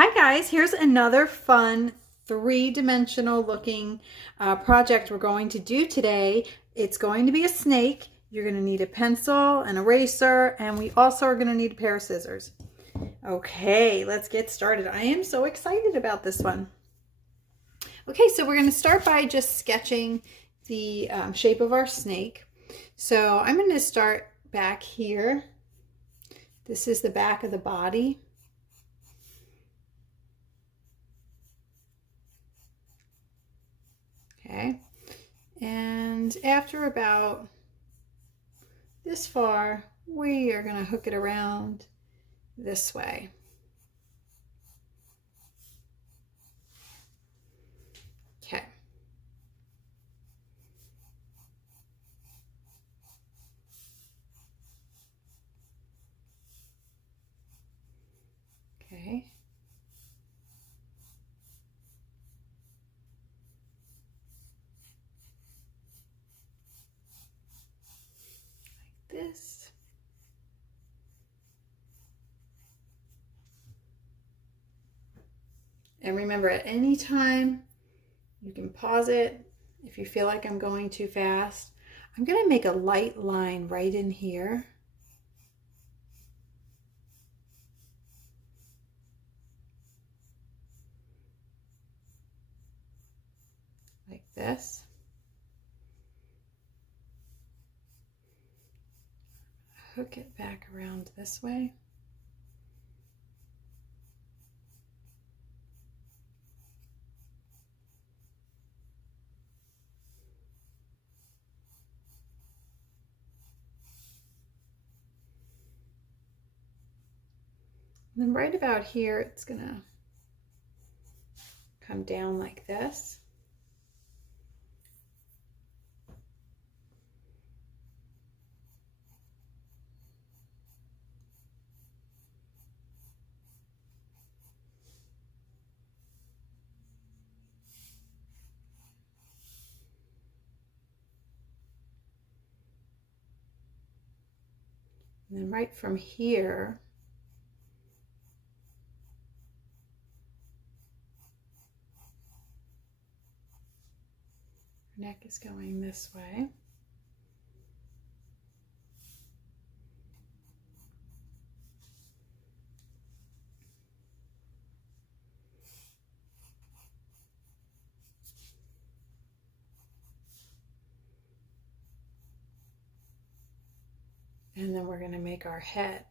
Hi guys, here's another fun three-dimensional looking project we're going to do today. It's going to be a snake. You're going to need a pencil, an eraser, and we also are going to need a pair of scissors. Okay, let's get started. I am so excited about this one. Okay, so we're going to start by just sketching the shape of our snake. So I'm going to start back here. This is the back of the body. Okay, and after about this far, we are going to hook it around this way. Okay. Okay. Like this. And remember, at any time, you can pause it if you feel like I'm going too fast. I'm going to make a light line right in here. Like this. Hook it back around this way. And then right about here, it's going to come down like this. And then right from here, neck is going this way. And then we're going to make our head.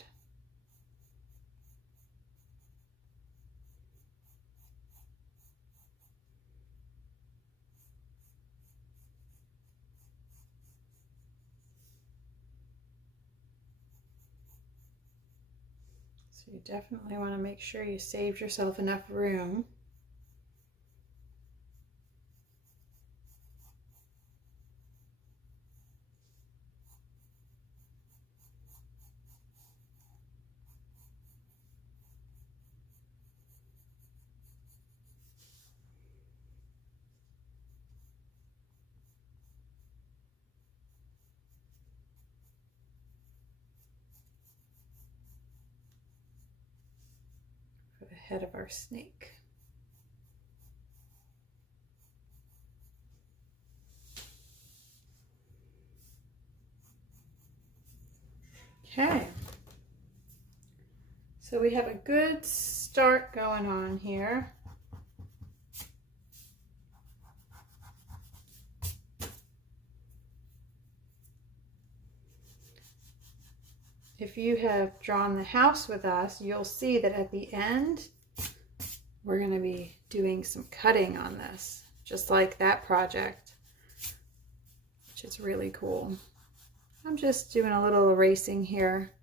So you definitely want to make sure you save yourself enough room. For the head of our snake. Okay, so we have a good start going on here. If you have drawn the house with us, you'll see that at the end, we're going to be doing some cutting on this, just like that project, which is really cool. I'm just doing a little erasing here,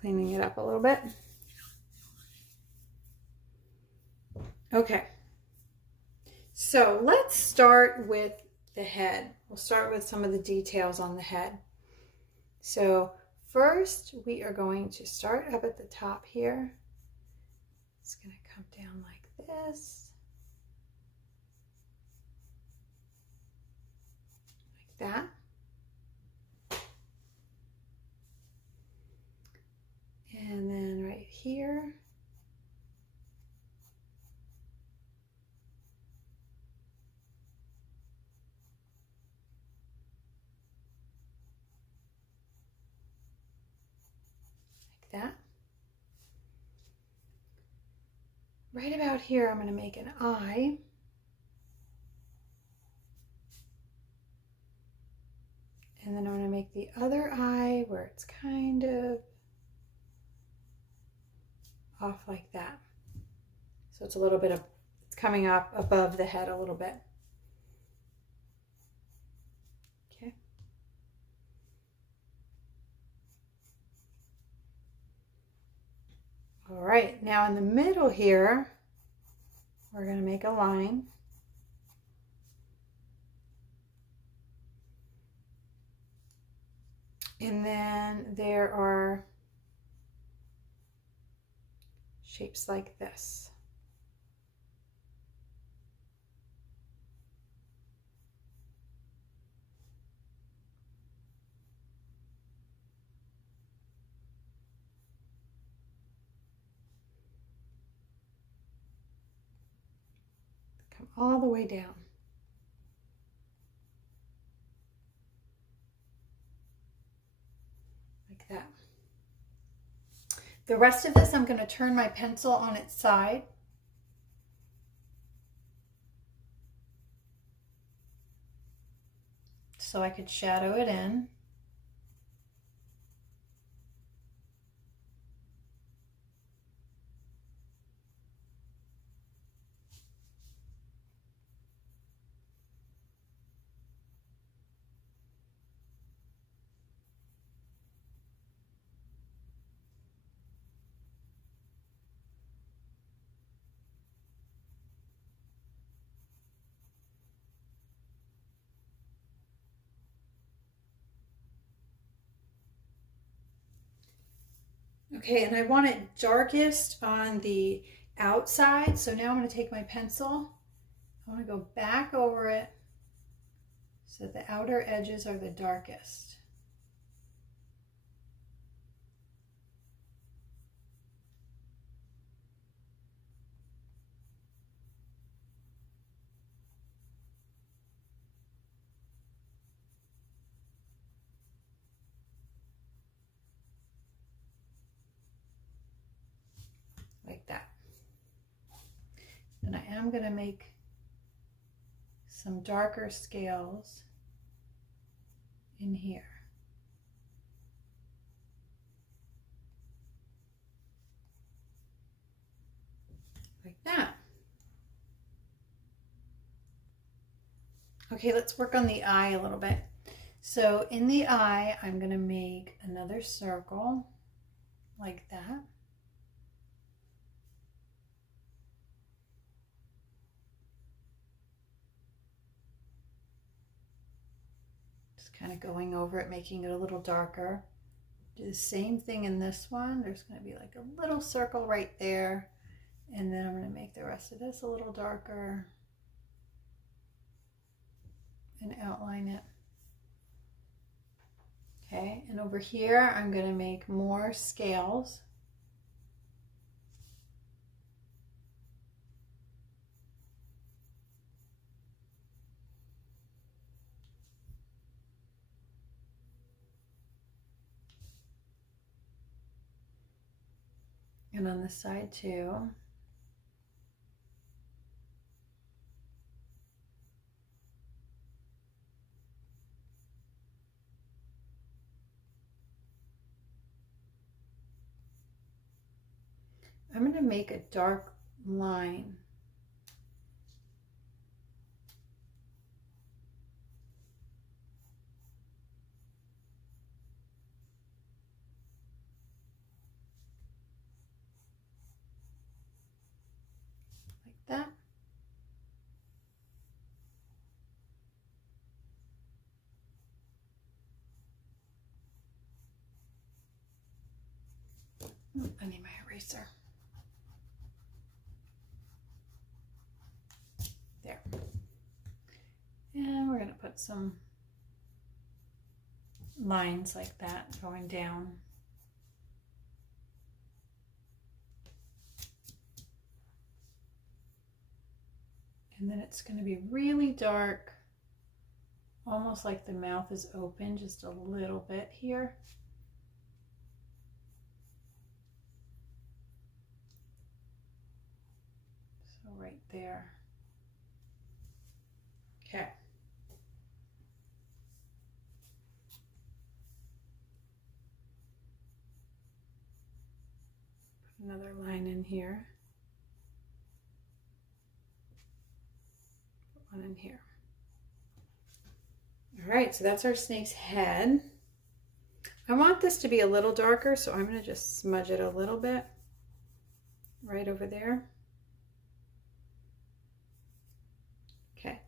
cleaning it up a little bit. Okay, so let's start with the head. We'll start with some of the details on the head. So first, we are going to start up at the top here. It's going to come down like this. Like that. And then right here, that. Right about here, I'm going to make an eye. And then I'm going to make the other eye where it's kind of off like that. So it's a little bit of, it's coming up above the head a little bit. Okay. All right, now in the middle here, we're going to make a line. And then there are shapes like this. Come all the way down. Like that. The rest of this, I'm going to turn my pencil on its side. So I could shadow it in. Okay, and I want it darkest on the outside. So now I'm going to take my pencil. I want to go back over it so that the outer edges are the darkest. Like that. And I am going to make some darker scales in here. Like that. Okay, let's work on the eye a little bit. So in the eye, I'm going to make another circle like that. Kind of going over it, making it a little darker. Do the same thing in this one. There's going to be like a little circle right there. And then I'm going to make the rest of this a little darker and outline it. Okay, and over here I'm going to make more scales. And on the side too. I'm going to make a dark line. Like that. I need my eraser. There. And we're going to put some lines like that going down. And then it's going to be really dark, almost like the mouth is open just a little bit here. there. Okay. Put another line in here. Put one in here. All right, so that's our snake's head. I want this to be a little darker, so I'm going to just smudge it a little bit right over there. Okay.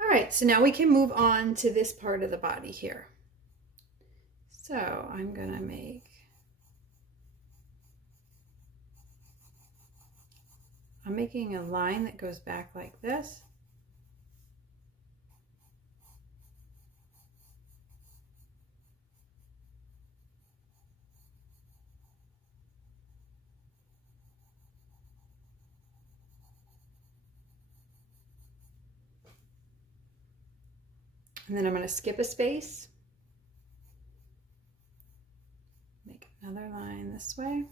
All right, so now we can move on to this part of the body here. So I'm going to I'm making a line that goes back like this. And then I'm going to skip a space. Make another line this way.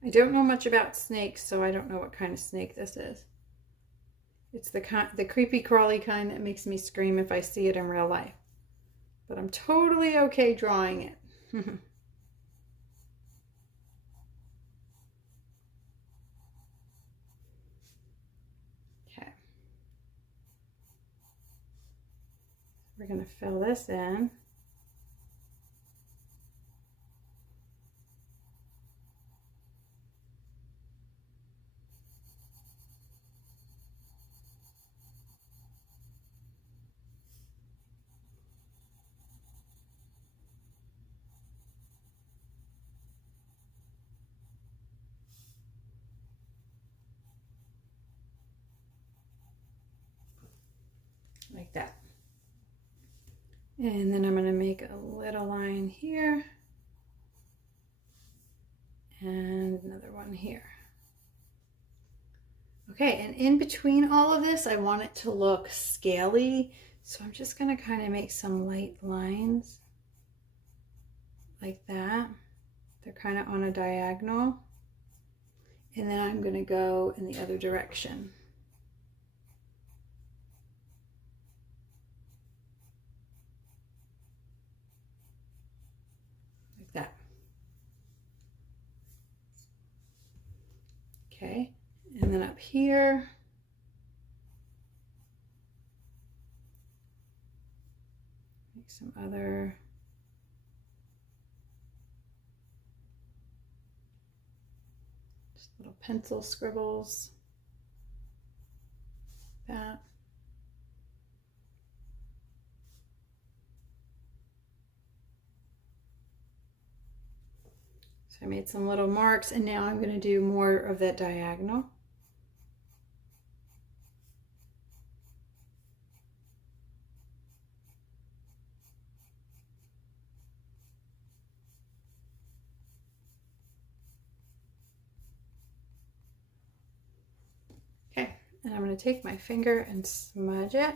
I don't know much about snakes, so I don't know what kind of snake this is. It's the creepy crawly kind that makes me scream if I see it in real life. But I'm totally okay drawing it. Okay. We're going to fill this in. Like that. And then I'm going to make a little line here and another one here. Okay, and in between all of this, I want it to look scaly, so I'm just going to kind of make some light lines like that. They're kind of on a diagonal, and then I'm going to go in the other direction. That. Okay, and then up here, make some other just little pencil scribbles. That. So I made some little marks, and now I'm going to do more of that diagonal. Okay, and I'm going to take my finger and smudge it.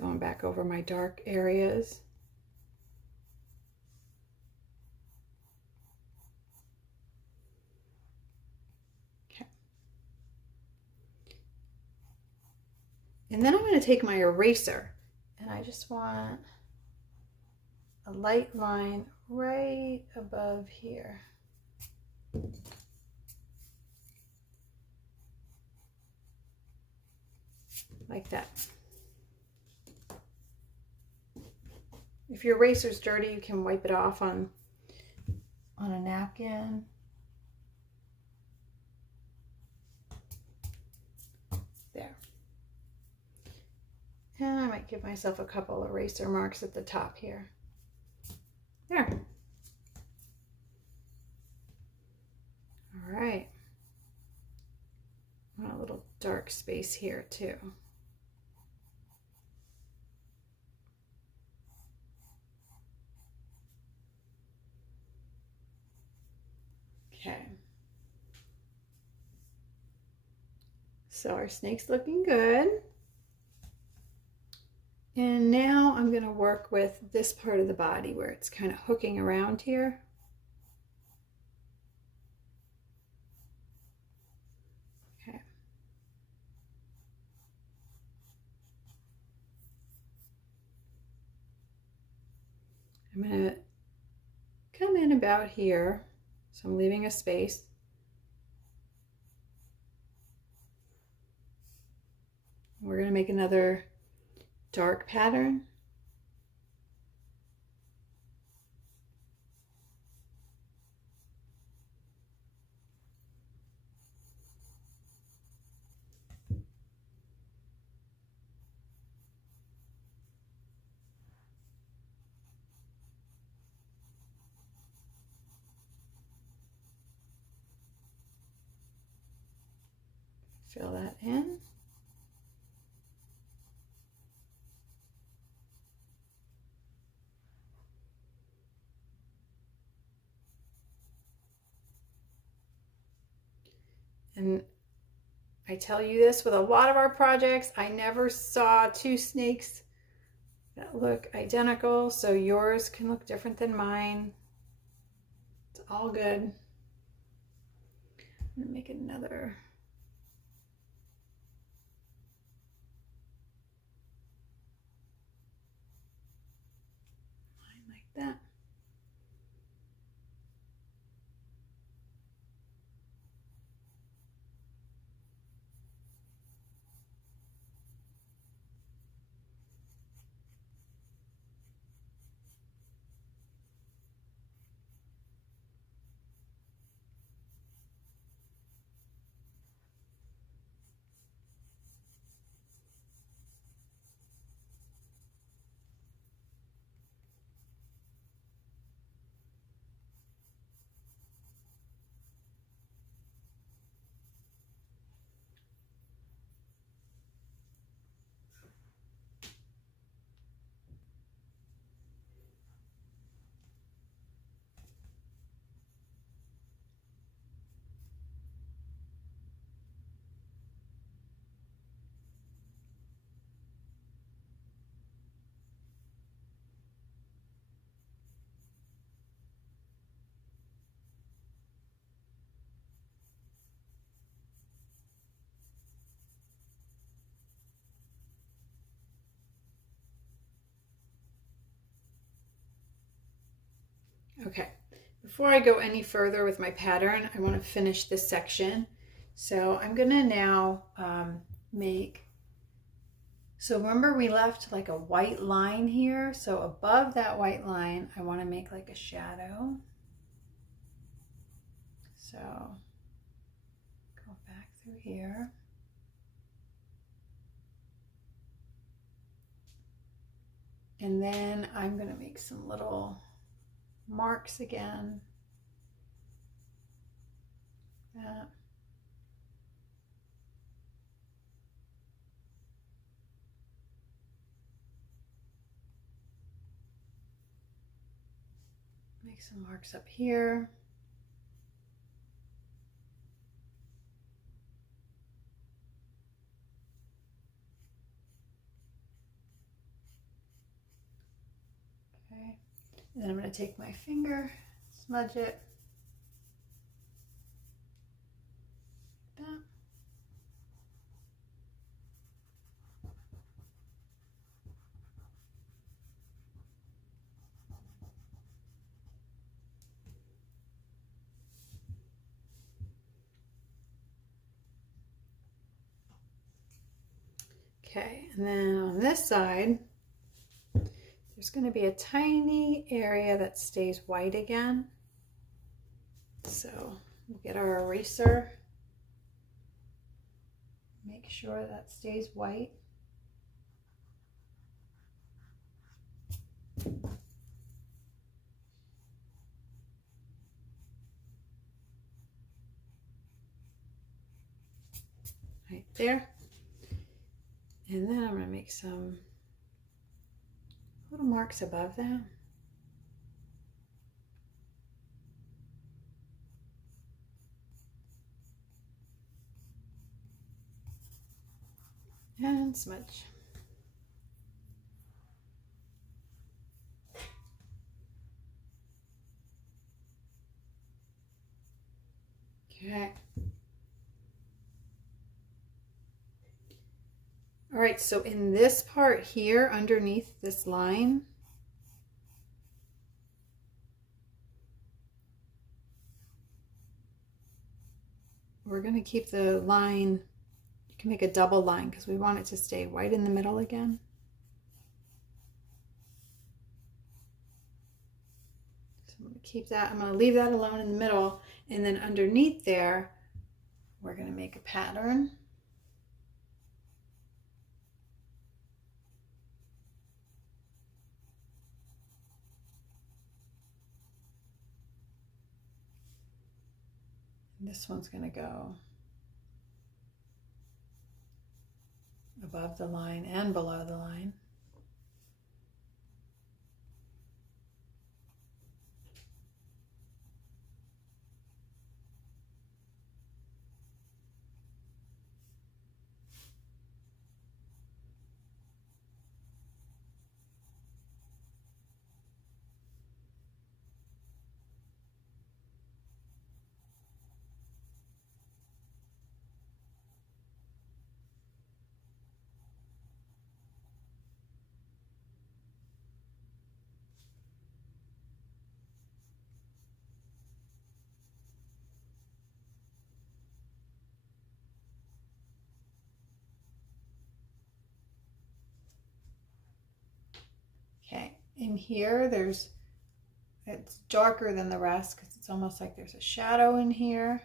Going back over my dark areas. Okay. And then I'm going to take my eraser, and I just want a light line right above here. Like that. If your eraser's dirty, you can wipe it off on a napkin. There. And I might give myself a couple eraser marks at the top here. There. right. I want a little dark space here too. Okay. So our snake's looking good. And now I'm going to work with this part of the body where it's kind of hooking around here. Okay. I'm going to come in about here. So I'm leaving a space. We're going to make another dark pattern. Fill that in. And I tell you this with a lot of our projects, I never saw two snakes that look identical, so yours can look different than mine. It's all good. I'm gonna make another. Line like that. Okay, before I go any further with my pattern, I want to finish this section. So I'm gonna now so remember we left like a white line here. So above that white line, I want to make like a shadow. So go back through here. And then I'm gonna make some little marks again. That. Make some marks up here. Okay, and then I'm going to take my finger, smudge it. Like that. Okay, and then on this side, there's going to be a tiny area that stays white again. So we'll get our eraser. Make sure that stays white. there. And then I'm going to make some little marks above that. And smudge. Okay. All right, so in this part here, underneath this line, we're going to keep the line, you can make a double line because we want it to stay right in the middle again. So I'm going to keep that, I'm going to leave that alone in the middle, and then underneath there, we're going to make a pattern. This one's going to go above the line and below the line. Okay, in here it's darker than the rest because it's almost like there's a shadow in here.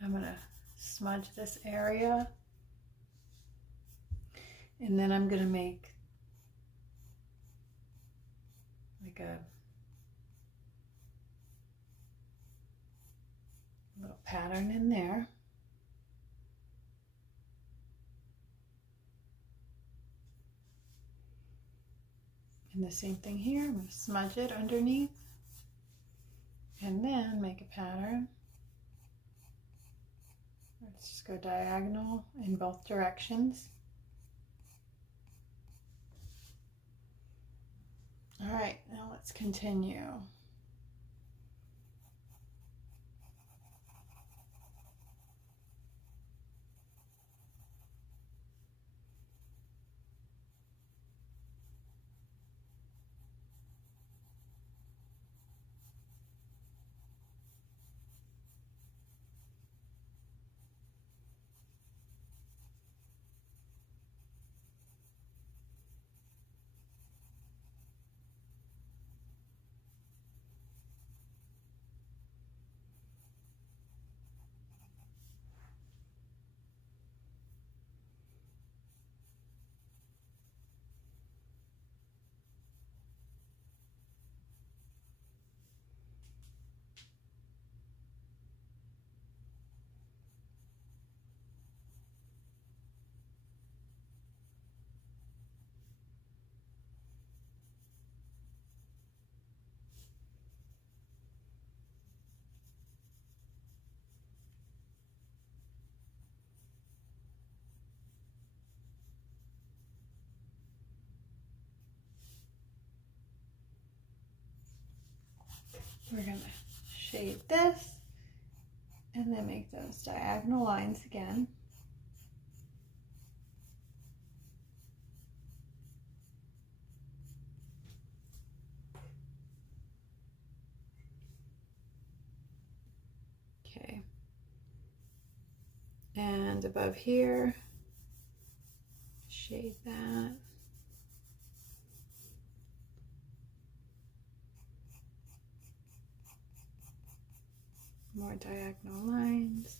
I'm going to smudge this area. And then I'm going to make like a little pattern in there. And the same thing here, I'm going to smudge it underneath and then make a pattern. Let's just go diagonal in both directions. All right, now let's continue. We're going to shade this and then make those diagonal lines again. Okay. And above here, shade that. More diagonal lines.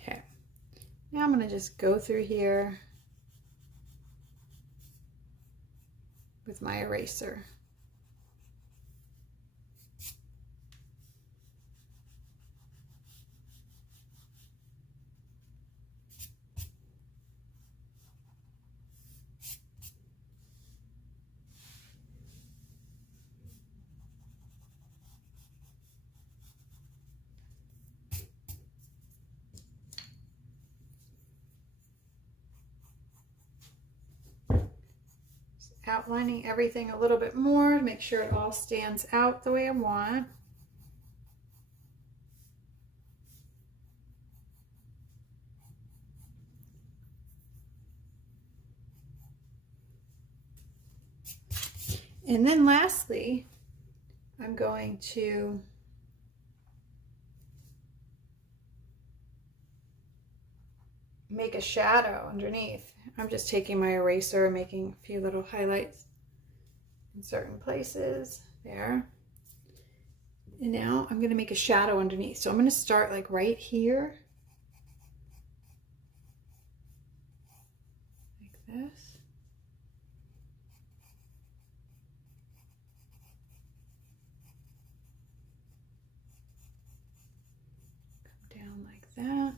Okay, now I'm going to just go through here with my eraser. Outlining everything a little bit more to make sure it all stands out the way I want. And then lastly, I'm going to make a shadow underneath. I'm just taking my eraser and making a few little highlights in certain places there. And now I'm going to make a shadow underneath. So I'm going to start like right here, like this. Come down like that.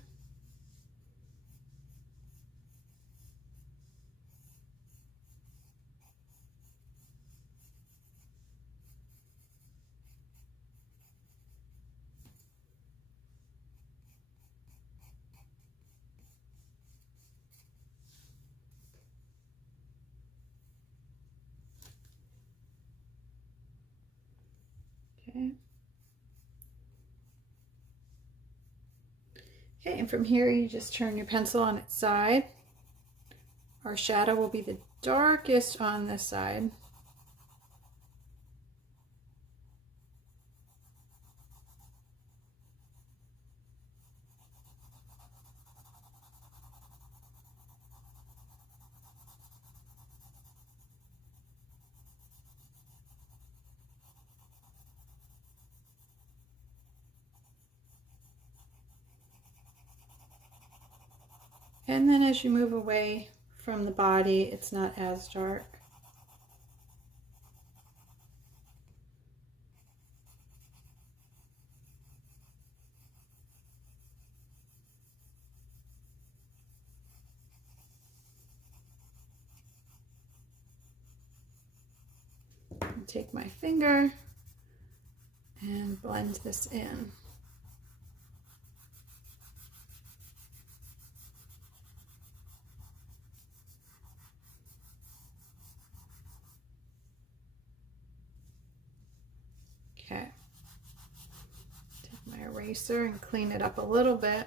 Okay. Okay, and from here you just turn your pencil on its side. Our shadow will be the darkest on this side. And then as you move away from the body, it's not as dark. I'll take my finger and blend this in. Okay, take my eraser and clean it up a little bit.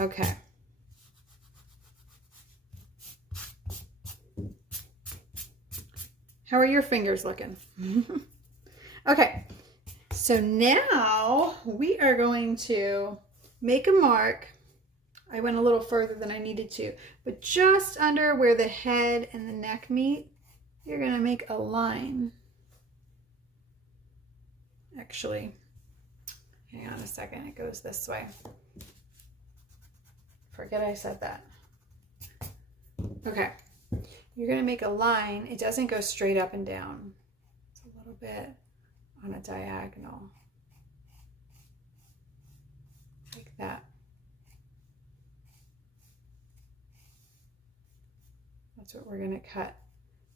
Okay. How are your fingers looking? Okay. So now we are going to make a mark. I went a little further than I needed to, but just under where the head and the neck meet, you're going to make a line. Actually, hang on a second, it goes this way. Forget I said that. Okay, you're going to make a line. It doesn't go straight up and down. It's a little bit on a diagonal, like that. That's what we're going to cut.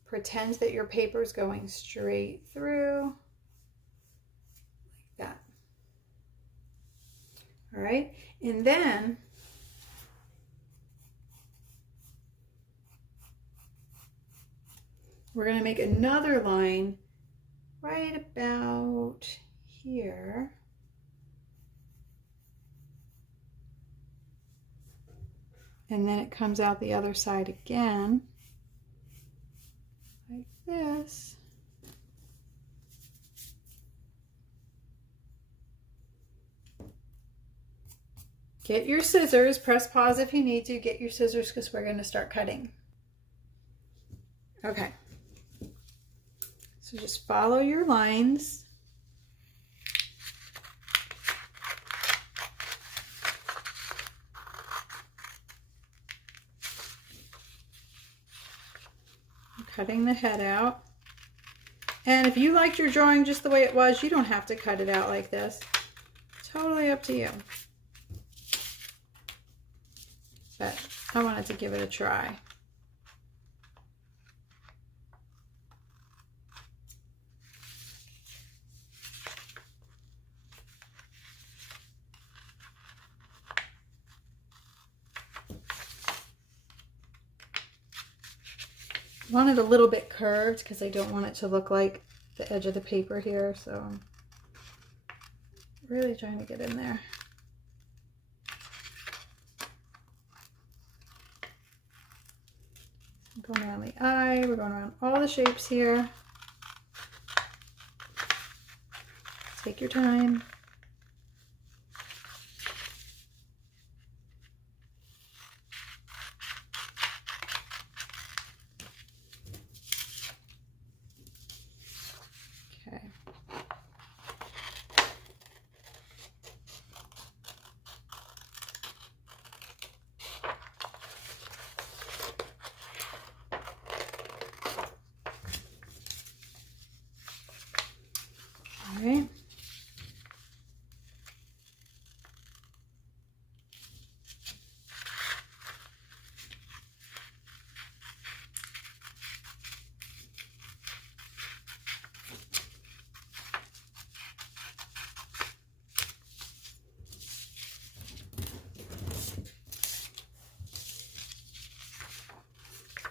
Pretend that your paper is going straight through, like that. All right, and then we're going to make another line right about here. And then it comes out the other side again, like this. Get your scissors, press pause if you need to, get your scissors because we're going to start cutting. Okay, so just follow your lines. I'm cutting the head out. And if you liked your drawing just the way it was, you don't have to cut it out like this. Totally up to you. But I wanted to give it a try. I want it a little bit curved because I don't want it to look like the edge of the paper here, so I'm really trying to get in there. Going around the eye, we're going around all the shapes here. Take your time. Okay. All right.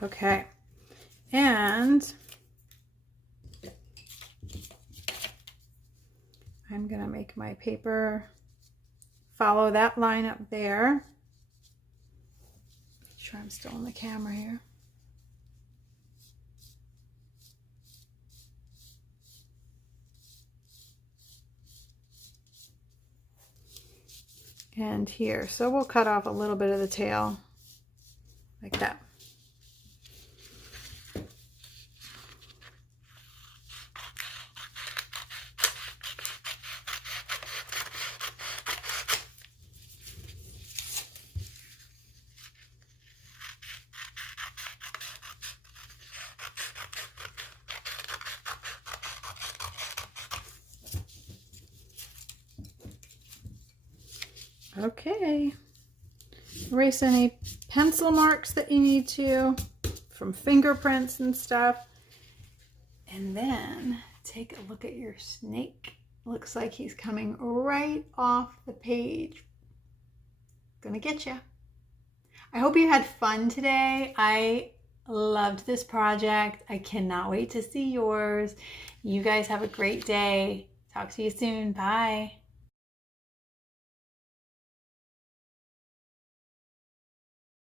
Okay, and I'm gonna make my paper follow that line up there. Make sure I'm still on the camera here. And here, so we'll cut off a little bit of the tail like that. Okay, erase any pencil marks that you need to from fingerprints and stuff. And then take a look at your snake. Looks like he's coming right off the page. Gonna get you. I hope you had fun today. I loved this project. I cannot wait to see yours. You guys have a great day. Talk to you soon. Bye.